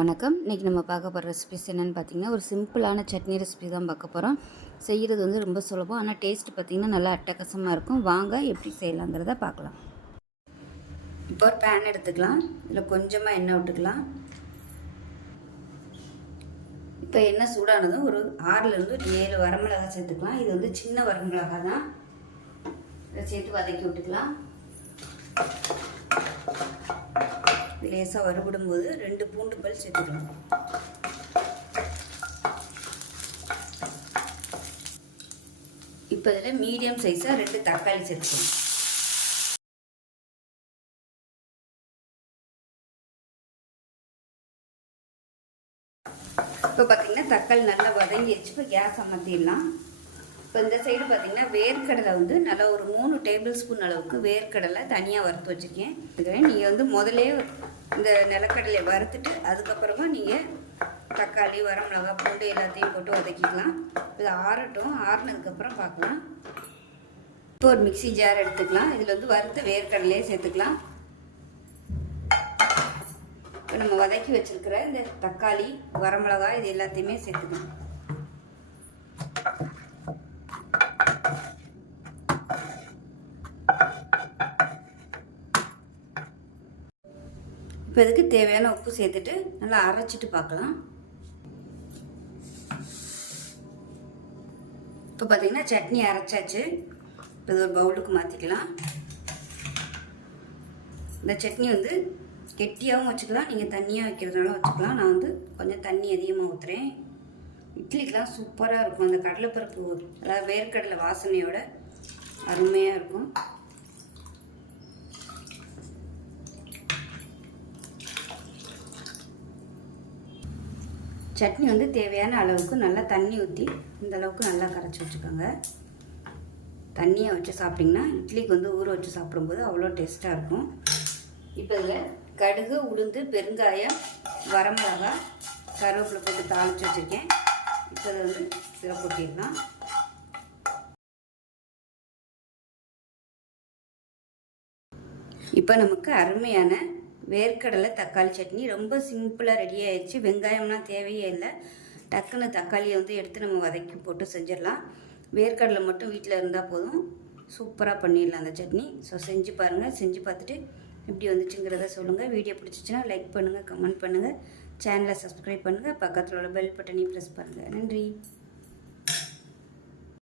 வணக்கம். இன்றைக்கி நம்ம பார்க்க போகிற ரெசிபிஸ் என்னென்னு பார்த்தீங்கன்னா, ஒரு சிம்பிளான சட்னி ரெசிபி தான் பார்க்க போகிறோம். செய்கிறது வந்து ரொம்ப சுலபம். ஆனால் டேஸ்ட் பார்த்திங்கன்னா நல்லா அட்டகாசமாக இருக்கும். வாங்க எப்படி செய்யலாங்கிறத பார்க்கலாம். இப்போ ஒரு பேன் எடுத்துக்கலாம். இதில் கொஞ்சமாக எண்ணெய் விட்டுக்கலாம். இப்போ எண்ணெய் சூடானதும் ஒரு 6லேருந்து 7 வரமிளகாய் சேர்த்துக்கலாம். இது வந்து சின்ன வரமிளகாய் தான். இதை சேர்த்து வதக்கி விட்டுக்கலாம். லேசாக வறுபடும்போது 2 பூண்டு பல் சேர்த்துக்கலாம். இப்போ இதில் மீடியம் சைஸாக 2 தக்காளி சேர்த்துக்கலாம். இப்போ பார்த்திங்கன்னா தக்காளி நல்லா வதங்கிடுச்சு. இப்போ கேஸ் அமர்த்திடலாம். இப்போ இந்த சைடு பார்த்திங்கன்னா வேர்க்கடலை வந்து நல்லா ஒரு 3 டேபிள் ஸ்பூன் அளவுக்கு வேர்க்கடலை தனியாக வறுத்து வச்சுருக்கேன். நீங்கள் வந்து முதலே இந்த நிலக்கடலையை வறுத்துட்டு அதுக்கப்புறமா நீங்கள் தக்காளி வரமிளகா பூண்டு எல்லாத்தையும் போட்டு வதக்கிக்கலாம். இது ஆறட்டும். ஆறுனதுக்கப்புறம் பார்க்கலாம். இப்போ ஒரு மிக்சி ஜார் எடுத்துக்கலாம். இதில் வந்து வறுத்த வேர்க்கடலையே சேர்த்துக்கலாம். இப்போ நம்ம வதக்கி வச்சுருக்கிற இந்த தக்காளி வரமிளகாய் இது எல்லாத்தையுமே சேர்த்துக்கலாம். இப்போ இதுக்கு தேவையான உப்பு சேர்த்துட்டு நல்லா அரைச்சிட்டு பார்க்கலாம். இப்போ பார்த்திங்கன்னா சட்னி அரைச்சாச்சு. இப்போ இது ஒரு பவுலுக்கு மாற்றிக்கலாம். இந்த சட்னி வந்து கெட்டியாகவும் வச்சுக்கலாம், நீங்கள் தண்ணியாக வைக்கிறதுனால வச்சுக்கலாம். நான் வந்து கொஞ்சம் தண்ணி அதிகமாக ஊற்றுறேன். இட்லிக்கெலாம் சூப்பராக இருக்கும். அந்த கடலைப்பருப்பு அதாவது வேர்க்கடலை வாசனையோட அருமையாக இருக்கும். சட்னி வந்து தேவையான அளவுக்கு நல்லா தண்ணி ஊற்றி இந்த அளவுக்கு நல்லா கரைச்சி வச்சுக்கோங்க. தண்ணியை வச்சு சாப்பிட்டிங்கன்னா இட்லிக்கு வந்து ஊற வச்சு சாப்பிடும்போது அவ்வளோ டேஸ்ட்டாக இருக்கும். இப்போ இதில் கடுகு, உளுந்து, பெருங்காயம், வரமிளகாய், கருவேப்பிலை போட்டு தாளித்து வச்சுருக்கேன். இப்போ அதை வந்து இதில் கொட்டிடலாம். இப்போ நமக்கு அருமையான வேர்க்கடலை தக்காளி சட்னி ரொம்ப சிம்பிளாக ரெடி ஆயிடுச்சு. வெங்காயம்லாம் தேவையே இல்லை. டக்குன்னு தக்காளியை வந்து எடுத்து நம்ம வதக்கி போட்டு செஞ்சிடலாம். வேர்க்கடலை மட்டும் வீட்டில் இருந்தால் போதும். சூப்பராக பண்ணிடலாம் அந்த சட்னி. ஸோ செஞ்சு பாருங்கள். செஞ்சு பார்த்துட்டு எப்படி வந்துச்சுங்கிறத சொல்லுங்கள். வீடியோ பிடிச்சிச்சின்னா லைக் பண்ணுங்கள், கமெண்ட் பண்ணுங்கள், சேனலை சப்ஸ்கிரைப் பண்ணுங்கள், பக்கத்தில் உள்ள பெல் பட்டனையும் ப்ரெஸ் பண்ணுங்கள். நன்றி.